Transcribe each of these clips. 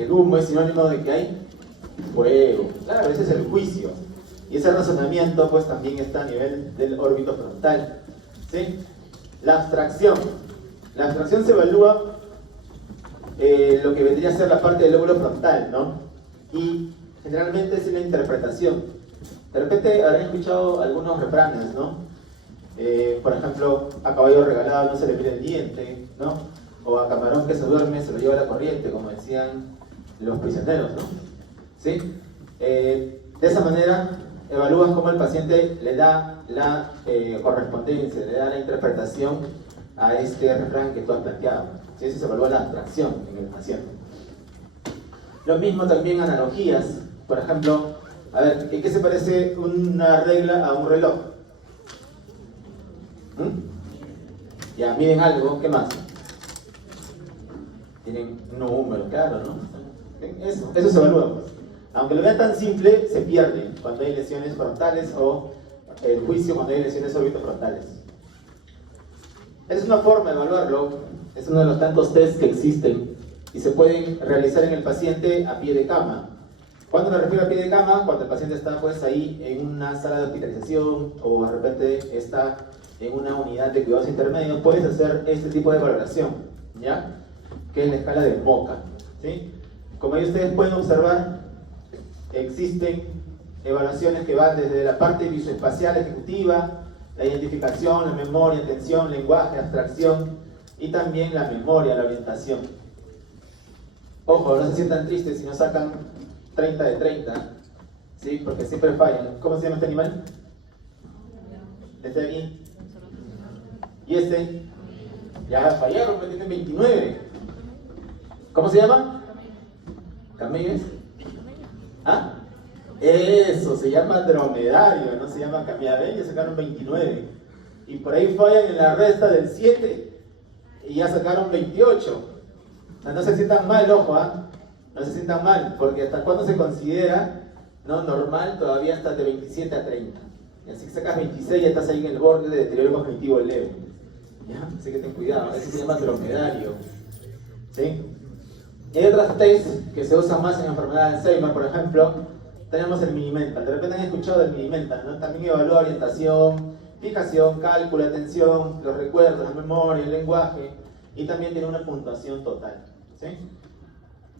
El humo es sinónimo de que hay fuego. Claro, ese es el juicio. Y ese razonamiento pues también está a nivel del órbito frontal. ¿Sí? La abstracción. La abstracción se evalúa lo que vendría a ser la parte del lóbulo frontal, ¿no? Y generalmente es una interpretación. De repente habrán escuchado algunos refranes, ¿no? Por ejemplo, a caballo regalado no se le mira el diente, ¿no? O a camarón que se duerme se lo lleva la corriente, como decían los prisioneros, ¿no? ¿Sí? De esa manera evalúas cómo el paciente le da la correspondencia, le da la interpretación a este refrán que tú has planteado. ¿Sí? Eso se evalúa la abstracción en el paciente. Lo mismo también analogías. Por ejemplo, a ver, ¿en qué se parece una regla a un reloj? Ya, miren algo, ¿qué más? Tienen un número, claro, ¿no? Eso se evalúa, pues. Aunque lo vean tan simple, se pierde cuando hay lesiones frontales o el juicio cuando hay lesiones orbitofrontales. Esa es una forma de evaluarlo, es uno de los tantos tests que existen y se pueden realizar en el paciente a pie de cama. ¿Cuándo me refiero a pie de cama? Cuando el paciente está pues ahí en una sala de hospitalización o de repente está en una unidad de cuidados intermedios, puedes hacer este tipo de valoración, ¿ya? Que es la escala de Moca, ¿sí? Como ahí ustedes pueden observar, existen evaluaciones que van desde la parte visoespacial ejecutiva, la identificación, la memoria, atención, lenguaje, abstracción y también la memoria, la orientación. Ojo, no se sientan tristes si no sacan 30 de 30, ¿sí? Porque siempre fallan. ¿Cómo se llama este animal? Este de aquí. ¿Y este? Ya fallaron, pero tienen 29. ¿Cómo se llama? ¿Camellos? ¿Ah? Eso, se llama dromedario, no se llama camello. Ya sacaron 29. Y por ahí fallan en la resta del 7 y ya sacaron 28. O sea, no se sientan mal, ojo, ¿ah? No se sientan mal, porque hasta cuando se considera no normal, todavía hasta de 27 a 30. Y así que sacas 26 ya estás ahí en el borde de deterioro cognitivo leve. ¿Ya? Así que ten cuidado, eso se llama dromedario. ¿Sí? Y hay otras test que se usan más en enfermedad de Alzheimer, por ejemplo, tenemos el Mini-Mental. De repente han escuchado del Mini-Mental, ¿no? También evalúa orientación, fijación, cálculo, atención, los recuerdos, la memoria, el lenguaje, y también tiene una puntuación total. ¿Sí?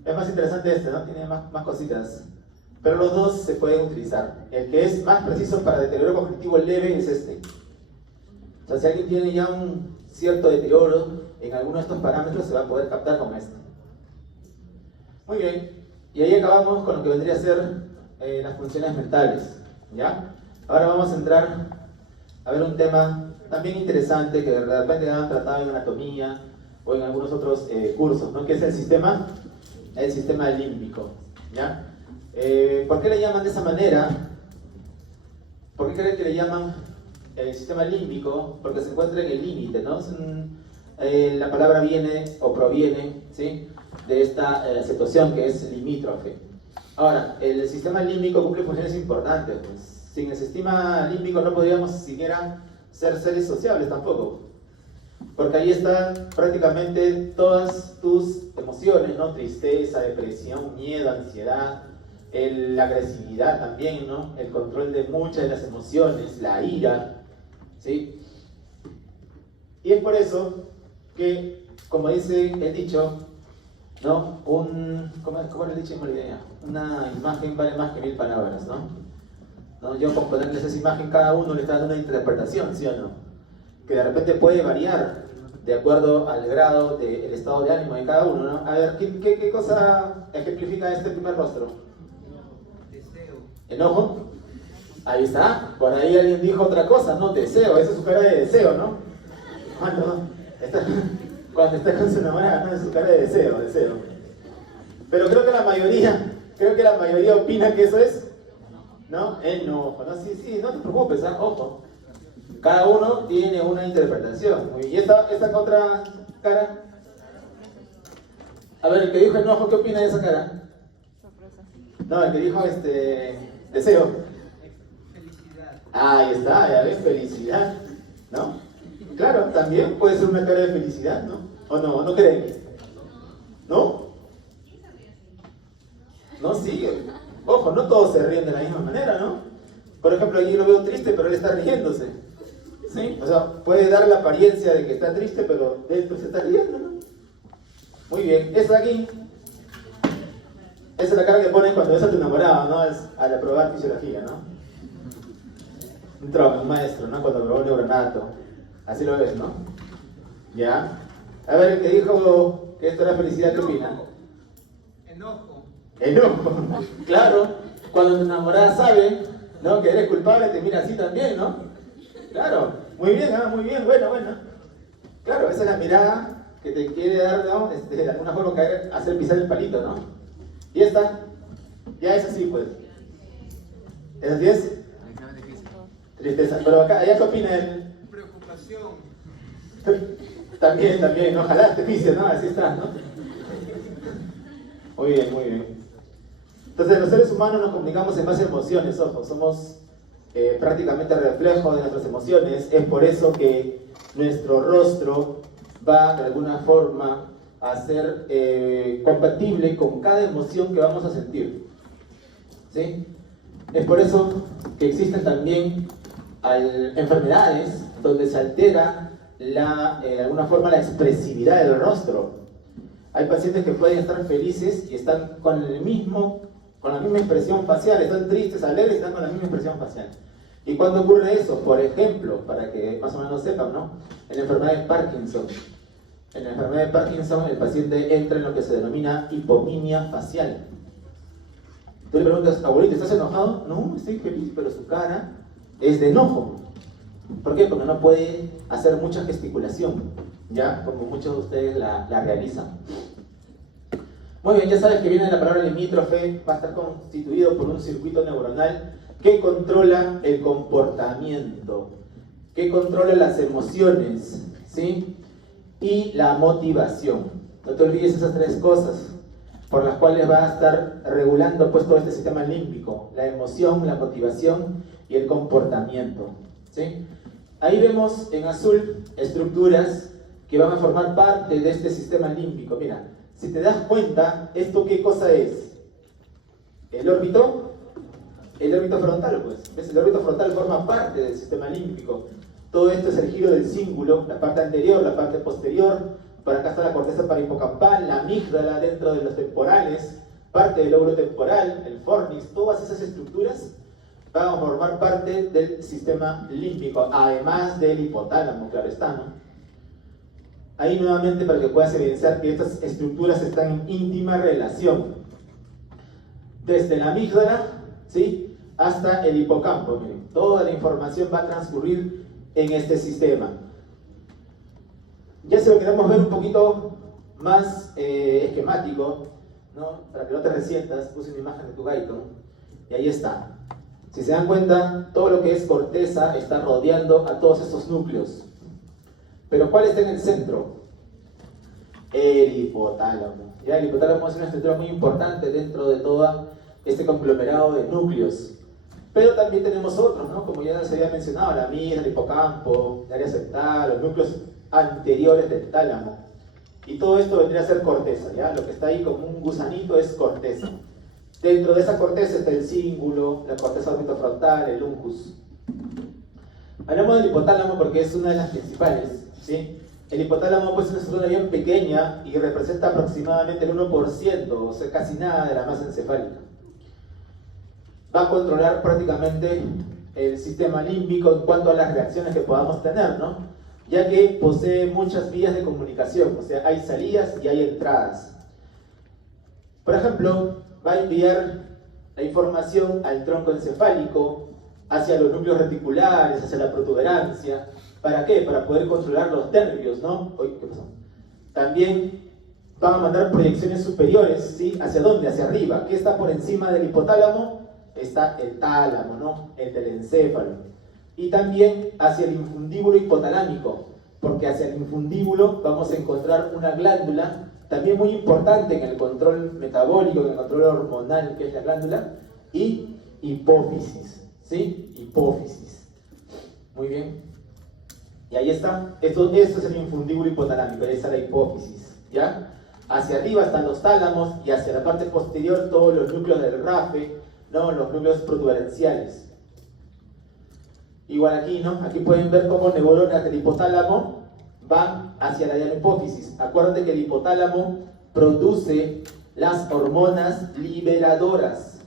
Es más interesante este, ¿no? Tiene más cositas. Pero los dos se pueden utilizar. El que es más preciso para deterioro cognitivo leve es este. O sea, si alguien tiene ya un cierto deterioro en alguno de estos parámetros, se va a poder captar con esto. Muy bien. Y ahí acabamos con lo que vendría a ser las funciones mentales. ¿Ya? Ahora vamos a entrar a ver un tema también interesante que de repente han tratado en anatomía o en algunos otros cursos, ¿no? Que es el sistema límbico. ¿Ya? ¿Por qué le llaman de esa manera? ¿Por qué creen que le llaman el sistema límbico? Porque se encuentra en el límite, ¿no? La palabra viene o proviene, ¿sí?, de esta situación que es limítrofe. Ahora, el sistema límbico cumple funciones importantes. Pues. Sin el sistema límbico no podríamos siquiera ser seres sociables tampoco. Porque ahí están prácticamente todas tus emociones, ¿no? Tristeza, depresión, miedo, ansiedad, la agresividad también, ¿no? El control de muchas de las emociones, la ira, ¿sí? Y es por eso que, como dice el dicho, ¿no? ¿Cómo era el dicho en Bolivia? Una imagen vale más que 1000 palabras, ¿no? Yo con ponerles esa imagen, cada uno le está dando una interpretación, ¿sí o no? Que de repente puede variar de acuerdo al grado del estado de ánimo de cada uno, ¿no? A ver, ¿qué cosa ejemplifica este primer rostro? Deseo. ¿Enojo? Ahí está. Por ahí alguien dijo otra cosa, no, deseo. Esa es su cara de deseo, ¿no? Cuando está con su enamorada, no, es su cara de deseo. Pero creo que la mayoría opina que eso es, ¿no? Enojo, ¿no? Sí, no te preocupes, ¿eh? Ojo. Cada uno tiene una interpretación. ¿Y esta otra cara? A ver, el que dijo enojo, ¿qué opina de esa cara? No, el que dijo deseo. Felicidad. Ahí está, ya ves, felicidad, ¿no? Claro, también puede ser una cara de felicidad, ¿no? ¿O no creen? ¿No? No, sí. Ojo, no todos se ríen de la misma manera, ¿no? Por ejemplo, aquí lo veo triste, pero él está riéndose. ¿Sí? O sea, puede dar la apariencia de que está triste, pero dentro se está riendo, ¿no? Muy bien. Esta de aquí, esa es la cara que pones cuando ves a tu enamorado, ¿no? Es al aprobar fisiología, ¿no? Un trauma, un maestro, ¿no? Cuando probó neuronato. Así lo ves, ¿no? ¿Ya? A ver, el que dijo que esto era felicidad, ¿qué opina? Enojo. Enojo. Claro, cuando tu enamorada sabe, ¿no? Que eres culpable, te mira así también, ¿no? Claro, muy bien, muy bien, bueno. Claro, esa es la mirada que te quiere dar, ¿no? De alguna forma caer, hacer pisar el palito, ¿no? Y esta, ya es así, pues. ¿Es así es? Tristeza. Pero acá, ¿allá qué opina él? Preocupación. También, ojalá te pise, ¿no? Así está, ¿no? Muy bien. Entonces, los seres humanos nos comunicamos en base a emociones, ojo, somos prácticamente reflejo de nuestras emociones. Es por eso que nuestro rostro va de alguna forma a ser compatible con cada emoción que vamos a sentir. ¿Sí? Es por eso que existen también enfermedades donde se altera de alguna forma la expresividad del rostro. Hay pacientes que pueden estar felices y están con la misma expresión facial, están tristes, alegres y están con la misma expresión facial. ¿Y cuándo ocurre eso? Por ejemplo, para que más o menos sepan, ¿no? En la enfermedad de Parkinson. En la enfermedad de Parkinson el paciente entra en lo que se denomina hipomimia facial. Tú le preguntas, abuelito, ¿estás enojado? No, estoy feliz, pero su cara es de enojo. ¿Por qué? Porque no puede hacer mucha gesticulación, ¿ya? Como muchos de ustedes la realizan. Muy bien, ya sabes que viene la palabra limítrofe, va a estar constituido por un circuito neuronal que controla el comportamiento, que controla las emociones, ¿sí? Y la motivación. No te olvides esas tres cosas por las cuales va a estar regulando pues todo este sistema límbico: la emoción, la motivación y el comportamiento, ¿sí? Ahí vemos en azul estructuras que van a formar parte de este sistema límbico. Mira, si te das cuenta, ¿esto qué cosa es? El órbito frontal, pues. ¿Ves? El órbito frontal forma parte del sistema límbico. Todo esto es el giro del cíngulo, la parte anterior, la parte posterior. Por acá está la corteza parahipocampal, la amígdala dentro de los temporales, parte del lóbulo temporal, el fornix. Todas esas estructuras van a formar parte del sistema límbico, además del hipotálamo, claro está, ¿no? Ahí nuevamente para que puedas evidenciar que estas estructuras están en íntima relación. Desde la amígdala, ¿sí?, hasta el hipocampo. Miren, toda la información va a transcurrir en este sistema. Ya si lo queremos ver un poquito más esquemático, ¿no? Para que no te resientas, puse una imagen de tu gaito, y ahí está. Si se dan cuenta, todo lo que es corteza está rodeando a todos estos núcleos. Pero ¿cuál está en el centro? El hipotálamo. ¿Ya? El hipotálamo es una estructura muy importante dentro de todo este conglomerado de núcleos. Pero también tenemos otros, ¿no? Como ya se había mencionado, la amígdala, el hipocampo, el área septal, los núcleos anteriores del tálamo. Y todo esto vendría a ser corteza, ¿ya? Lo que está ahí como un gusanito es corteza. Dentro de esa corteza está el cíngulo, la corteza orbitofrontal, el uncus. Hablamos del hipotálamo porque es una de las principales, ¿sí? El hipotálamo pues, es una estructura bien pequeña y representa aproximadamente el 1%, o sea, casi nada de la masa encefálica. Va a controlar prácticamente el sistema límbico en cuanto a las reacciones que podamos tener, ¿no? Ya que posee muchas vías de comunicación, o sea, hay salidas y hay entradas. Por ejemplo, va a enviar la información al tronco encefálico, hacia los núcleos reticulares, hacia la protuberancia. ¿Para qué? Para poder controlar los nervios, ¿no? Uy, ¿qué pasó? También van a mandar proyecciones superiores, ¿sí? ¿Hacia dónde? Hacia arriba. ¿Qué está por encima del hipotálamo? Está el tálamo, ¿no? El del encéfalo. Y también hacia el infundíbulo hipotalámico, porque hacia el infundíbulo vamos a encontrar una glándula también muy importante en el control metabólico, en el control hormonal, que es la glándula, y hipófisis, ¿sí? Hipófisis. Muy bien. Y ahí está. Esto es el infundíbulo hipotalámico, ahí está la hipófisis, ¿ya? Hacia arriba están los tálamos y hacia la parte posterior todos los núcleos del RAFE, ¿no? Los núcleos protuberenciales. Igual aquí, ¿no? Aquí pueden ver cómo neuronas del hipotálamo van hacia la hipófisis. Acuérdate que el hipotálamo produce las hormonas liberadoras.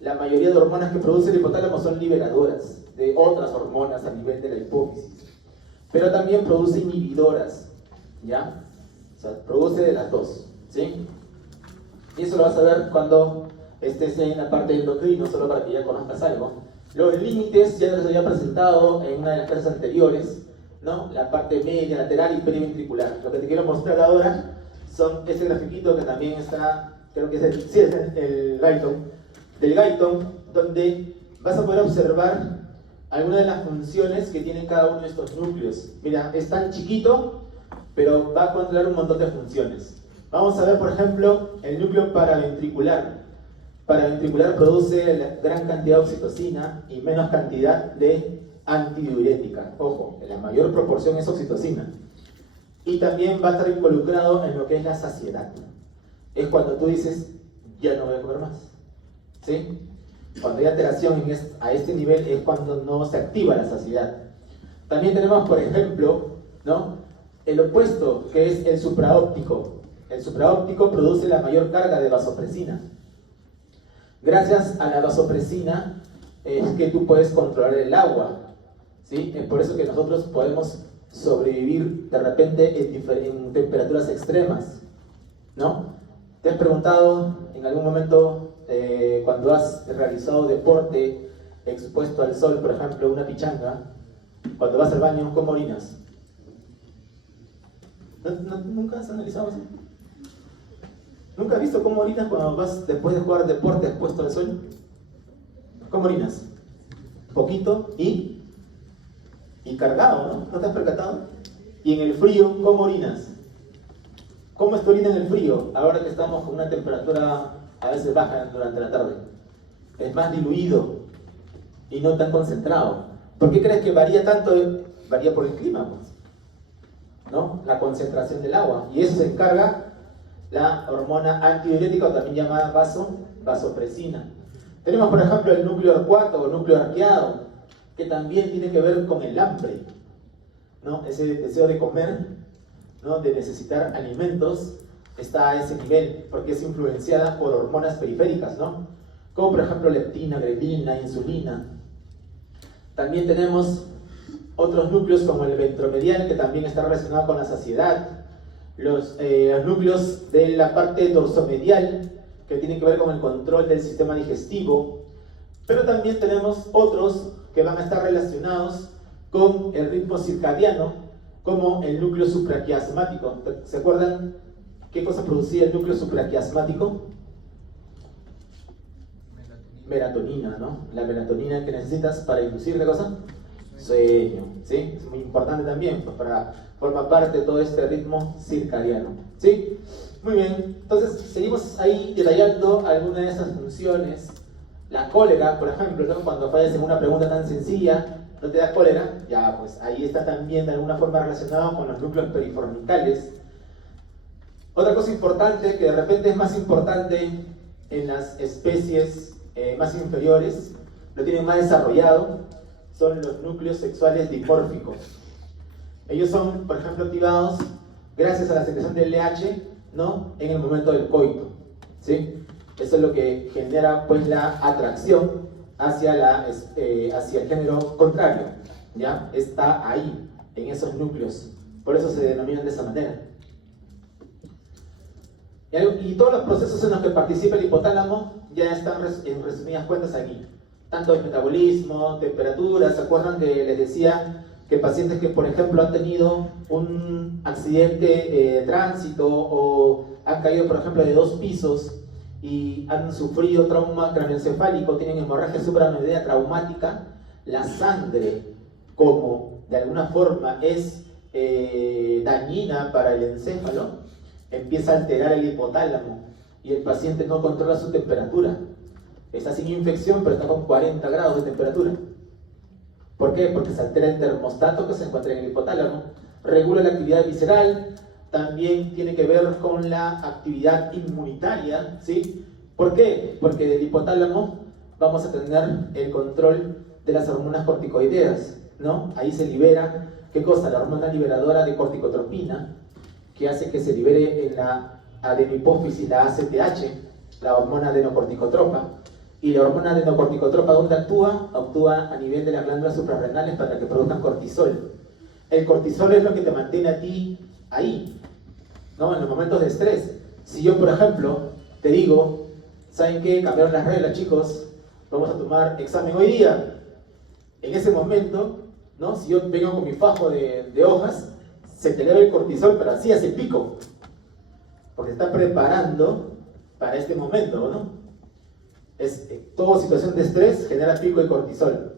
La mayoría de hormonas que produce el hipotálamo son liberadoras de otras hormonas a nivel de la hipófisis. Pero también produce inhibidoras, ¿ya? O sea, produce de las dos, ¿sí? Y eso lo vas a ver cuando estés en la parte de endocrino, solo para que ya conozcas algo. Los límites ya los había presentado en una de las clases anteriores, ¿no? La parte media, lateral y periventricular. Lo que te quiero mostrar ahora son ese grafiquito que también está, creo que es el Guyton, del Guyton, donde vas a poder observar algunas de las funciones que tienen cada uno de estos núcleos. Mira, es tan chiquito, pero va a controlar un montón de funciones. Vamos a ver, por ejemplo, el núcleo paraventricular. Paraventricular produce gran cantidad de oxitocina y menos cantidad de antidiurética. Ojo, la mayor proporción es oxitocina. Y también va a estar involucrado en lo que es la saciedad. Es cuando tú dices, ya no voy a comer más. ¿Sí? Cuando hay alteración a este nivel es cuando no se activa la saciedad. También tenemos, por ejemplo, ¿no? El opuesto, que es el supraóptico. El supraóptico produce la mayor carga de vasopresina. Gracias a la vasopresina es que tú puedes controlar el agua, ¿sí? Es por eso que nosotros podemos sobrevivir de repente en temperaturas extremas, ¿no? ¿Te has preguntado en algún momento cuando has realizado deporte expuesto al sol, por ejemplo, una pichanga, cuando vas al baño, cómo orinas? ¿Nunca has analizado eso? ¿Nunca has visto cómo orinas cuando vas después de jugar deporte expuesto al sol? ¿Cómo orinas? Poquito y cargado, ¿no? ¿No te has percatado? Y en el frío, ¿cómo orinas? ¿Cómo es tu orina en el frío? Ahora que estamos con una temperatura a veces baja durante la tarde. Es más diluido y no tan concentrado. ¿Por qué crees que varía tanto? Varía por el clima, pues, ¿no? La concentración del agua. Y eso se encarga la hormona antidiurética, o también llamada vasopresina. Tenemos, por ejemplo, el núcleo arcuato o núcleo arqueado, que también tiene que ver con el hambre, ¿no? Ese deseo de comer, ¿no? De necesitar alimentos, está a ese nivel, porque es influenciada por hormonas periféricas, ¿no? Como por ejemplo leptina, grelina, insulina. También tenemos otros núcleos como el ventromedial, que también está relacionado con la saciedad. Los núcleos de la parte dorsomedial, que tienen que ver con el control del sistema digestivo. Pero también tenemos otros que van a estar relacionados con el ritmo circadiano, como el núcleo supraquiasmático. ¿Se acuerdan qué cosa producía el núcleo supraquiasmático? Melatonina, ¿no? La melatonina que necesitas para inducir, ¿qué cosa? Sueño, ¿sí? Es muy importante también, pues forma parte de todo este ritmo circadiano, ¿sí? Muy bien, entonces seguimos ahí detallando algunas de esas funciones. La cólera, por ejemplo, ¿no? Cuando fallas en una pregunta tan sencilla, no te da cólera, ya pues ahí está también de alguna forma relacionado con los núcleos periformicales. Otra cosa importante, que de repente es más importante en las especies más inferiores, lo tienen más desarrollado, son los núcleos sexuales dimórficos. Ellos son, por ejemplo, activados gracias a la secreción del LH, ¿no? En el momento del coito, ¿sí? Eso es lo que genera, pues, la atracción hacia el género contrario, ¿ya? Está ahí, en esos núcleos. Por eso se denominan de esa manera. Y todos los procesos en los que participa el hipotálamo ya están en resumidas cuentas aquí. Tanto el metabolismo, temperatura. ¿Se acuerdan que les decía que pacientes que, por ejemplo, han tenido un accidente de tránsito o han caído, por ejemplo, de 2 pisos y han sufrido trauma craneoencefálico, tienen hemorragia supraranoidea traumática, la sangre, como de alguna forma es dañina para el encéfalo, empieza a alterar el hipotálamo y el paciente no controla su temperatura. Está sin infección, pero está con 40 grados de temperatura. ¿Por qué? Porque se altera el termostato que se encuentra en el hipotálamo, regula la actividad visceral, también tiene que ver con la actividad inmunitaria, ¿sí? ¿Por qué? Porque del hipotálamo vamos a tener el control de las hormonas corticoideas, ¿no? Ahí se libera, ¿qué cosa? La hormona liberadora de corticotropina, que hace que se libere en la adenohipófisis la ACTH, la hormona adenocorticotropa. Y la hormona adenocorticotropa, ¿dónde actúa? Actúa a nivel de las glándulas suprarrenales para que produzcan cortisol. El cortisol es lo que te mantiene a ti ahí, ¿no? En los momentos de estrés. Si yo, por ejemplo, te digo, ¿saben qué? Cambiaron las reglas, chicos, vamos a tomar examen hoy día. En ese momento, ¿no? Si yo vengo con mi fajo de hojas, se te eleva el cortisol, pero así hace pico, porque está preparando para este momento, ¿no? Toda situación de estrés genera pico de cortisol,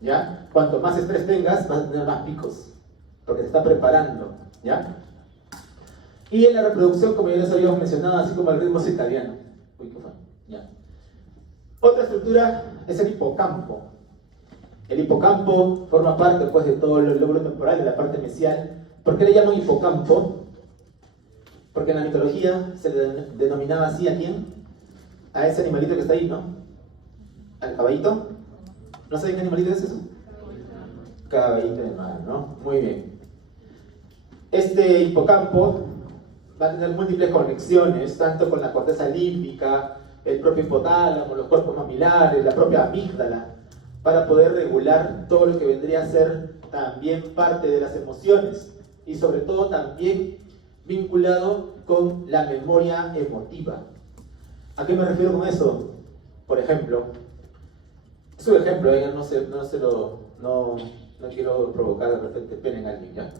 ¿ya? Cuanto más estrés tengas, vas a tener más picos, porque te está preparando, ¿ya? Y en la reproducción, como ya les habíamos mencionado, así como el ritmo circadiano. Uy, ¿qué fue? Ya. Otra estructura es el hipocampo. El hipocampo forma parte, pues, de todo el lóbulo temporal, de la parte mesial. ¿Por qué le llaman hipocampo? Porque en la mitología se le denominaba así a quién, a ese animalito que está ahí, ¿no? Al caballito. ¿No saben qué animalito es eso? Caballito de mar, ¿no? Muy bien. Este hipocampo va a tener múltiples conexiones, tanto con la corteza límbica, el propio hipotálamo, los cuerpos mamilares, la propia amígdala, para poder regular todo lo que vendría a ser también parte de las emociones y sobre todo también vinculado con la memoria emotiva. ¿A qué me refiero con eso? Por ejemplo, es un ejemplo, no quiero provocar de repente pena en alguien, ¿ya?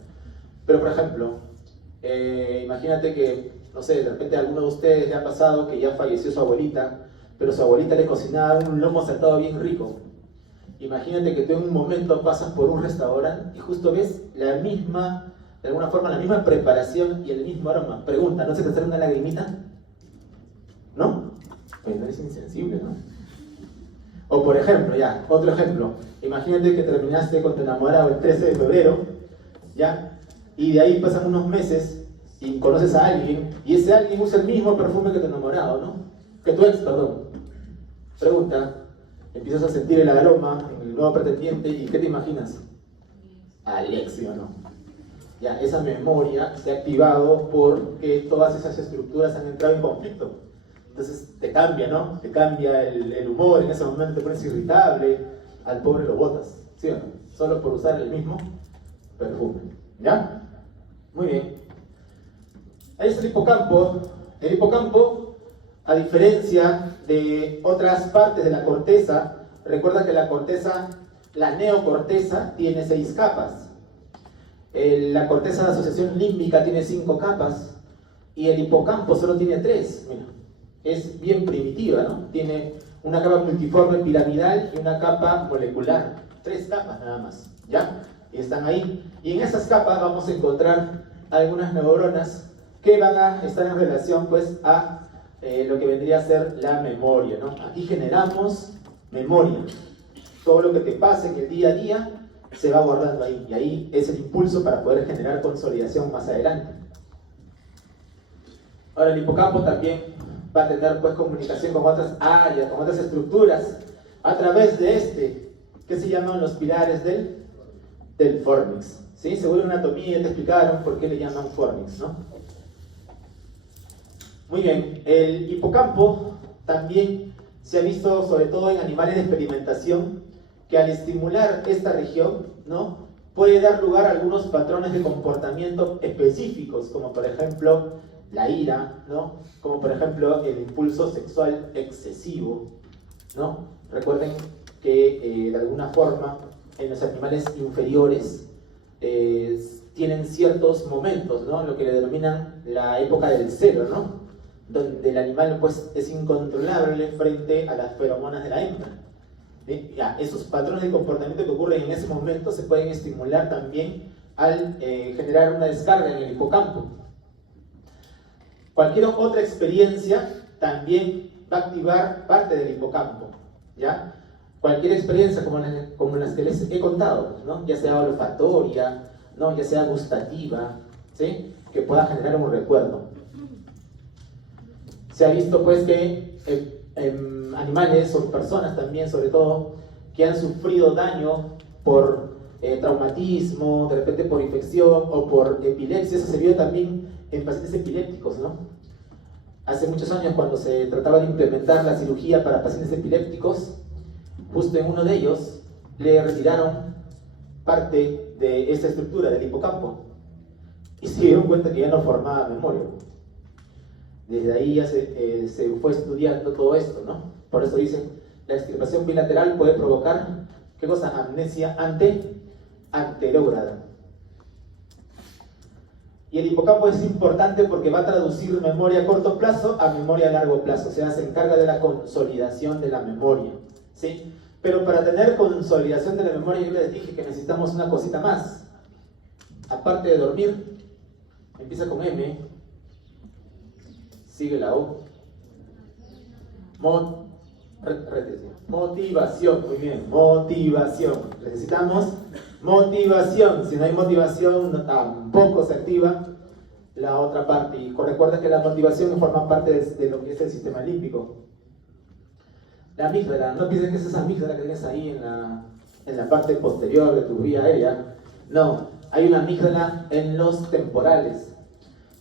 Pero por ejemplo, imagínate que, no sé, de repente alguno de ustedes ya ha pasado que ya falleció su abuelita, pero su abuelita le cocinaba un lomo saltado bien rico. Imagínate que tú en un momento pasas por un restaurante y justo ves la misma, de alguna forma, la misma preparación y el mismo aroma. Pregunta, ¿no se te sale una lagrimita? ¿No? Pues no eres insensible, ¿no? O por ejemplo, ya, otro ejemplo. Imagínate que terminaste con tu enamorado el 13 de febrero, ¿ya? Y de ahí pasan unos meses y conoces a alguien y ese alguien usa el mismo perfume que tu enamorado, ¿no? Que tu ex, perdón. Pregunta, empiezas a sentir el aroma en el nuevo pretendiente y ¿qué te imaginas? Alexio, ¿no? Ya, esa memoria se ha activado porque todas esas estructuras han entrado en conflicto. Entonces te cambia, ¿no? Te cambia el humor, en ese momento te pones irritable, al pobre lo botas, ¿sí o no? Solo por usar el mismo perfume, ¿ya? Muy bien. Ahí está el hipocampo. El hipocampo, a diferencia de otras partes de la corteza, recuerda que la corteza, la neocorteza, tiene 6 capas. La corteza de asociación límbica tiene 5 capas y el hipocampo solo tiene 3. Mira, es bien primitiva, ¿no? Tiene una capa multiforme piramidal y una capa molecular. 3 capas nada más, ¿ya? Y están ahí. Y en esas capas vamos a encontrar algunas neuronas que van a estar en relación, pues, a lo que vendría a ser la memoria, ¿no? Aquí generamos memoria. Todo lo que te pase en el día a día se va guardando ahí. Y ahí es el impulso para poder generar consolidación más adelante. Ahora, el hipocampo también va a tener, pues, comunicación con otras áreas, con otras estructuras, a través de que se llaman los pilares del fornix. ¿Sí? Seguro en anatomía ya te explicaron por qué le llaman fornix, ¿no? Muy bien, el hipocampo también se ha visto, sobre todo en animales de experimentación, que al estimular esta región, ¿no?, puede dar lugar a algunos patrones de comportamiento específicos, como por ejemplo la ira, ¿no?, como por ejemplo el impulso sexual excesivo, ¿no? Recuerden que de alguna forma en los animales inferiores tienen ciertos momentos, ¿no?, lo que le denominan la época del celo, ¿no?, donde el animal, pues, es incontrolable frente a las feromonas de la hembra. Ya, esos patrones de comportamiento que ocurren en ese momento se pueden estimular también al generar una descarga en el hipocampo. Cualquier otra experiencia también va a activar parte del hipocampo, ¿ya? Cualquier experiencia como las que les he contado, ¿no?, ya sea olfatoria, ¿no?, ya sea gustativa, ¿sí?, que pueda generar un recuerdo. Se ha visto pues que animales o personas también, sobre todo, que han sufrido daño por traumatismo, de repente por infección o por epilepsia, eso se vio también en pacientes epilépticos, ¿no? Hace muchos años, cuando se trataba de implementar la cirugía para pacientes epilépticos, justo en uno de ellos le retiraron parte de esa estructura del hipocampo y se dieron cuenta que ya no formaba memoria. Desde ahí ya se fue estudiando todo esto, ¿no? Por eso dicen, la extirpación bilateral puede provocar, ¿qué cosa? Amnesia anterógrada. Y el hipocampo es importante porque va a traducir memoria a corto plazo a memoria a largo plazo, o sea, se encarga de la consolidación de la memoria, ¿sí? Pero para tener consolidación de la memoria, yo les dije que necesitamos una cosita más. Aparte de dormir, empieza con M, sigue la O. Motivación, muy bien, motivación. Necesitamos motivación. Si no hay motivación, tampoco se activa la otra parte. Y recuerda que la motivación forma parte de lo que es el sistema límbico. La amígdala, no pienses que es esa amígdala que tienes ahí en la parte posterior de tu vía aérea. No, hay una amígdala en los temporales.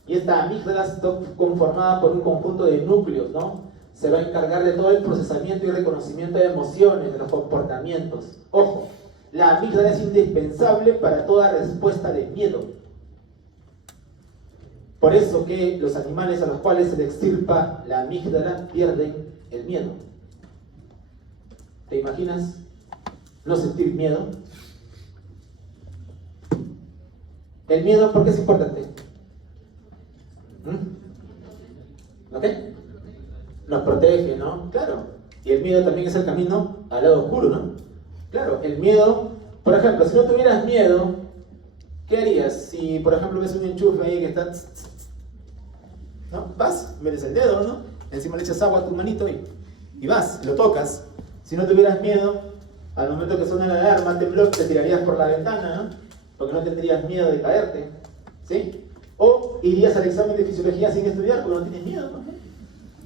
Y esta amígdala está conformada por un conjunto de núcleos, ¿no? Se va a encargar de todo el procesamiento y reconocimiento de emociones, de los comportamientos. Ojo, la amígdala es indispensable para toda respuesta de miedo. Por eso que los animales a los cuales se le extirpa la amígdala pierden el miedo. ¿Te imaginas no sentir miedo? El miedo, ¿por qué es importante? ¿Ok? Nos protege, ¿no? Claro. Y el miedo también es el camino al lado oscuro, ¿no? Claro, el miedo, por ejemplo, si no tuvieras miedo, ¿qué harías? Si, por ejemplo, ves un enchufe ahí que está... ¿no? Vas, metes el dedo, ¿no? Encima le echas agua a tu manito y vas, lo tocas. Si no tuvieras miedo, al momento que suena la alarma, temblor, te tirarías por la ventana, ¿no? Porque no tendrías miedo de caerte, ¿sí? O irías al examen de fisiología sin estudiar porque no tienes miedo, ¿no?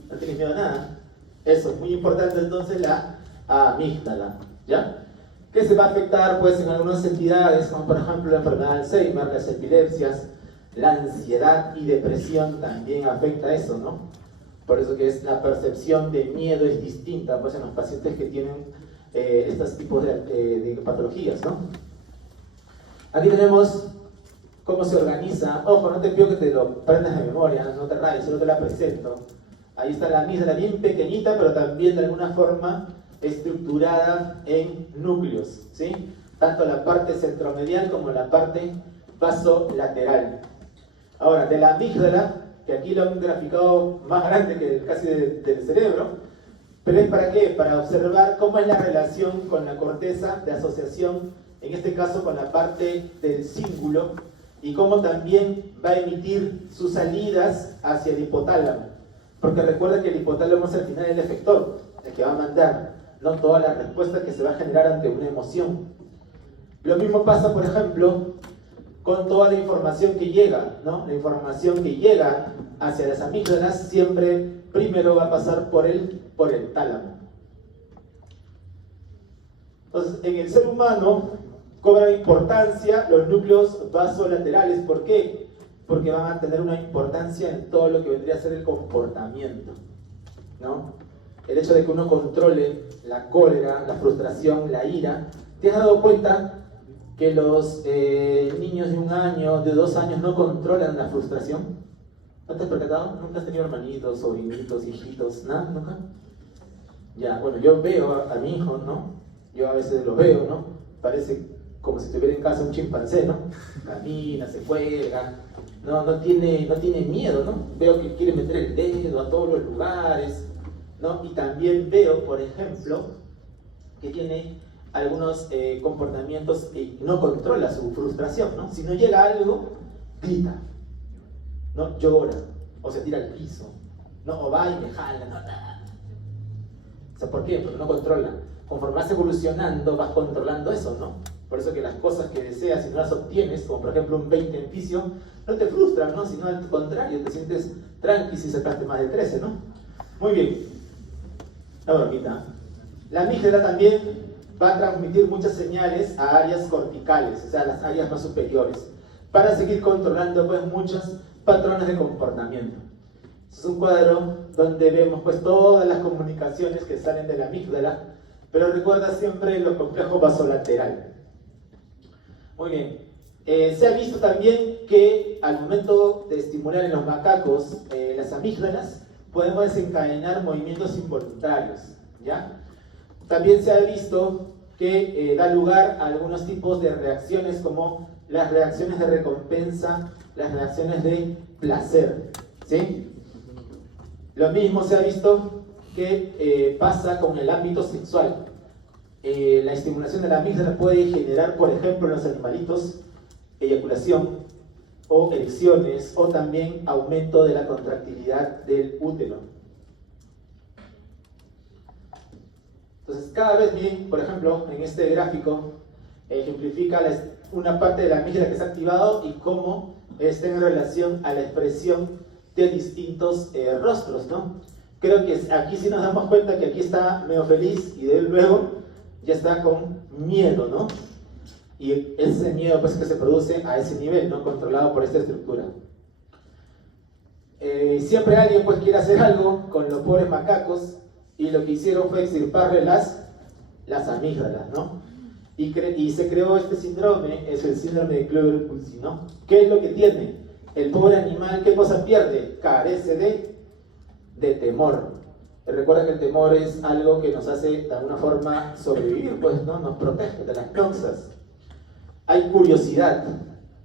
No tienes miedo a nada. Eso es muy importante entonces la amígdala, ¿ya? Que se va a afectar pues en algunas entidades, como por ejemplo la enfermedad de Alzheimer, las epilepsias, la ansiedad y depresión también afecta eso, ¿no? Por eso que es la percepción de miedo es distinta pues en los pacientes que tienen estos tipos de patologías, ¿no? Aquí tenemos cómo se organiza. Ojo, no te pido que te lo prendas de memoria, no te rayes, solo te la presento. Ahí está la amígdala bien pequeñita, pero también de alguna forma estructurada en núcleos, ¿sí? Tanto la parte centromedial como la parte basolateral. Ahora, de la amígdala, que aquí lo han graficado más grande que casi del cerebro, pero ¿es para qué? Para observar cómo es la relación con la corteza de asociación, en este caso con la parte del cíngulo, y cómo también va a emitir sus salidas hacia el hipotálamo. Porque recuerda que el hipotálamo es al final el efector, el que va a mandar, no toda la respuesta que se va a generar ante una emoción. Lo mismo pasa, por ejemplo, con toda la información que llega, ¿no? La información que llega hacia las amígdalas siempre primero va a pasar por el tálamo. Entonces, en el ser humano cobran importancia los núcleos vasolaterales. ¿Por qué? Porque van a tener una importancia en todo lo que vendría a ser el comportamiento, ¿no? El hecho de que uno controle la cólera, la frustración, la ira. ¿Te has dado cuenta que los niños de 1 año, de 2 años no controlan la frustración? ¿No te has percatado? ¿Nunca has tenido hermanitos, sobrinitos, hijitos? ¿Nada? ¿Nunca? Ya, bueno, yo veo a mi hijo, ¿no? Yo a veces lo veo, ¿no? Parece como si tuviera en casa un chimpancé, ¿no? Camina, se cuelga, no tiene miedo, ¿no? Veo que quiere meter el dedo a todos los lugares, ¿no? Y también veo, por ejemplo, que tiene algunos comportamientos y no controla su frustración, ¿no? Si no llega algo, grita, ¿no? Llora, o se tira al piso, ¿no? O va y me jala, ¿no? O sea, ¿por qué? Porque no controla. Conforme vas evolucionando, vas controlando eso, ¿no? Por eso que las cosas que deseas y no las obtienes, como por ejemplo un 20 en fisio, no te frustran, ¿no? Sino al contrario, te sientes tranqui si sacaste más de 13, ¿no? Muy bien. La bromita. La amígdala también va a transmitir muchas señales a áreas corticales, o sea, las áreas más superiores, para seguir controlando pues muchos patrones de comportamiento. Es un cuadro donde vemos pues todas las comunicaciones que salen de la amígdala, pero recuerda siempre lo complejo vasolateral. Muy bien. Se ha visto también que al momento de estimular en los macacos las amígdalas, podemos desencadenar movimientos involuntarios, ¿ya? También se ha visto que da lugar a algunos tipos de reacciones como las reacciones de recompensa, las reacciones de placer, ¿sí? Lo mismo se ha visto que pasa con el ámbito sexual. La estimulación de la amígdala puede generar, por ejemplo, en los animalitos, eyaculación o erecciones, o también aumento de la contractilidad del útero. Entonces, cada vez bien, por ejemplo, en este gráfico, ejemplifica una parte de la amígdala que está activado y cómo está en relación a la expresión de distintos rostros, ¿no? Creo que aquí sí nos damos cuenta que aquí está medio feliz y de luego ya está con miedo, ¿no? Y ese miedo pues que se produce a ese nivel, ¿no? Controlado por esta estructura. Siempre alguien pues quiere hacer algo con los pobres macacos y lo que hicieron fue extirparle las amígdalas, ¿no? Y se creó este síndrome, es el síndrome de Kluver-Bucy, ¿no? ¿Qué es lo que tiene? El pobre animal, ¿qué cosa pierde? Carece de temor. Recuerda que el temor es algo que nos hace de alguna forma sobrevivir, pues, ¿no? Nos protege de las causas. Hay curiosidad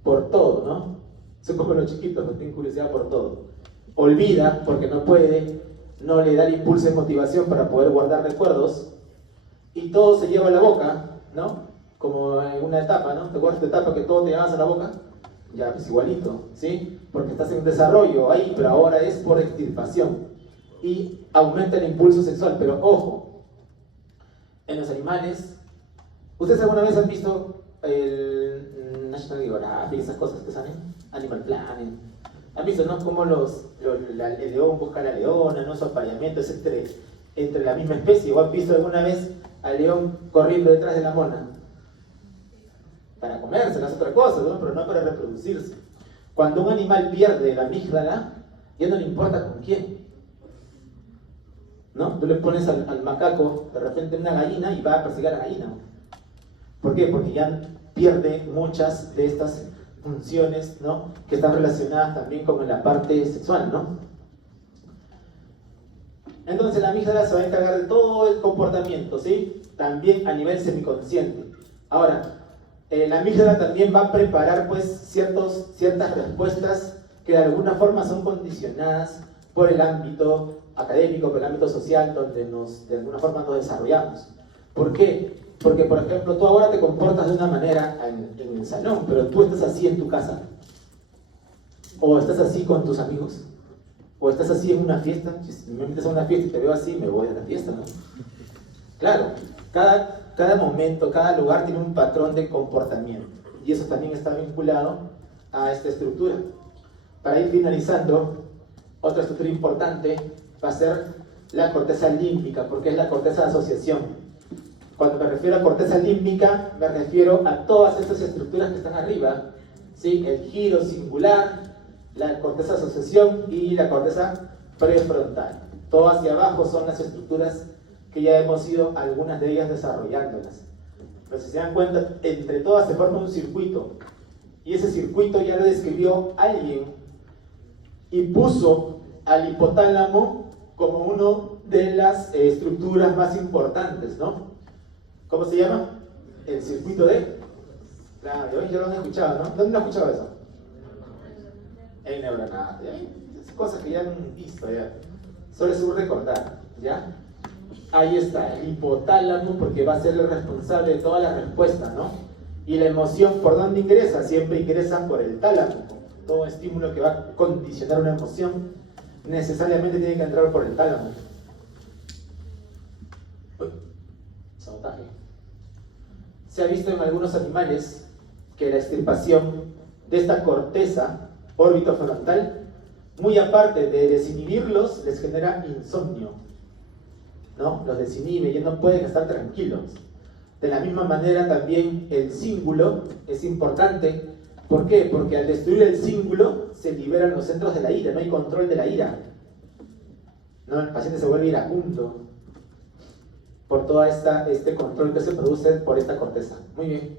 por todo, ¿no? Son como los chiquitos, no tienen curiosidad por todo. Olvida porque no puede, no le da el impulso de motivación para poder guardar recuerdos y todo se lleva a la boca, ¿no? Como en una etapa, ¿no? ¿Te acuerdas de esta etapa que todo te llevas a la boca? Ya, pues igualito, ¿sí? Porque estás en desarrollo ahí, pero ahora es por extirpación y aumenta el impulso sexual. Pero ojo, en los animales, ¿ustedes alguna vez han visto el National Geographic, esas cosas que salen? Animal Planet. ¿Han visto, no? Cómo el león busca a la leona, ¿no? Su apareamiento es entre la misma especie. ¿O han visto alguna vez al león corriendo detrás de la mona? Para comérsela es otra cosa, ¿no? Pero no para reproducirse. Cuando un animal pierde la amígdala, ya no le importa con quién, ¿no? Tú le pones al macaco de repente una gallina y va a perseguir a la gallina. ¿Por qué? Porque ya pierde muchas de estas funciones, ¿no? Que están relacionadas también con la parte sexual, ¿no? Entonces la amígdala se va a encargar de todo el comportamiento, ¿sí? También a nivel semiconsciente. Ahora, la amígdala también va a preparar pues ciertas respuestas que de alguna forma son condicionadas por el ámbito académico, por el ámbito social, donde de alguna forma nos desarrollamos. ¿Por qué? Porque, por ejemplo, tú ahora te comportas de una manera en el salón, pero tú estás así en tu casa. O estás así con tus amigos. O estás así en una fiesta. Si me metes a una fiesta y te veo así, me voy a la fiesta, ¿no? Claro, cada momento, cada lugar tiene un patrón de comportamiento. Y eso también está vinculado a esta estructura. Para ir finalizando, otra estructura importante va a ser la corteza límbica, porque es la corteza de asociación. Cuando me refiero a corteza límbica, me refiero a todas estas estructuras que están arriba, ¿sí? El giro singular, la corteza de asociación y la corteza prefrontal. Todo hacia abajo son las estructuras que ya hemos ido, algunas de ellas desarrollándolas. Pero si se dan cuenta, entre todas se forma un circuito. Y ese circuito ya lo describió alguien y puso al hipotálamo como una de las estructuras más importantes, ¿no? ¿Cómo se llama? El circuito de... Claro, ya lo han escuchado, ¿no? ¿Dónde lo han escuchado eso? En neuronata, ¿ya? Es cosas que ya han visto, ya. Solo es un recordar, ¿ya? Ahí está, el hipotálamo, porque va a ser el responsable de toda la respuesta, ¿no? Y la emoción, ¿por dónde ingresa? Siempre ingresa por el tálamo. Todo estímulo que va a condicionar una emoción necesariamente tiene que entrar por el tálamo. Sabotaje. se ha visto en algunos animales que la extirpación de esta corteza orbitofrontal, muy aparte de desinhibirlos, les genera insomnio, ¿no? Los desinhibe, ya no pueden estar tranquilos. De la misma manera también el cíngulo es importante. ¿Por qué? Porque al destruir el cíngulo se liberan los centros de la ira, no hay control de la ira, ¿no? El paciente se vuelve iracundo por todo este control que se produce por esta corteza. Muy bien.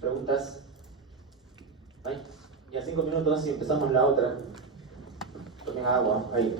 ¿Preguntas? Ay, ya 5 minutos y empezamos la otra. Tomen agua. Ahí.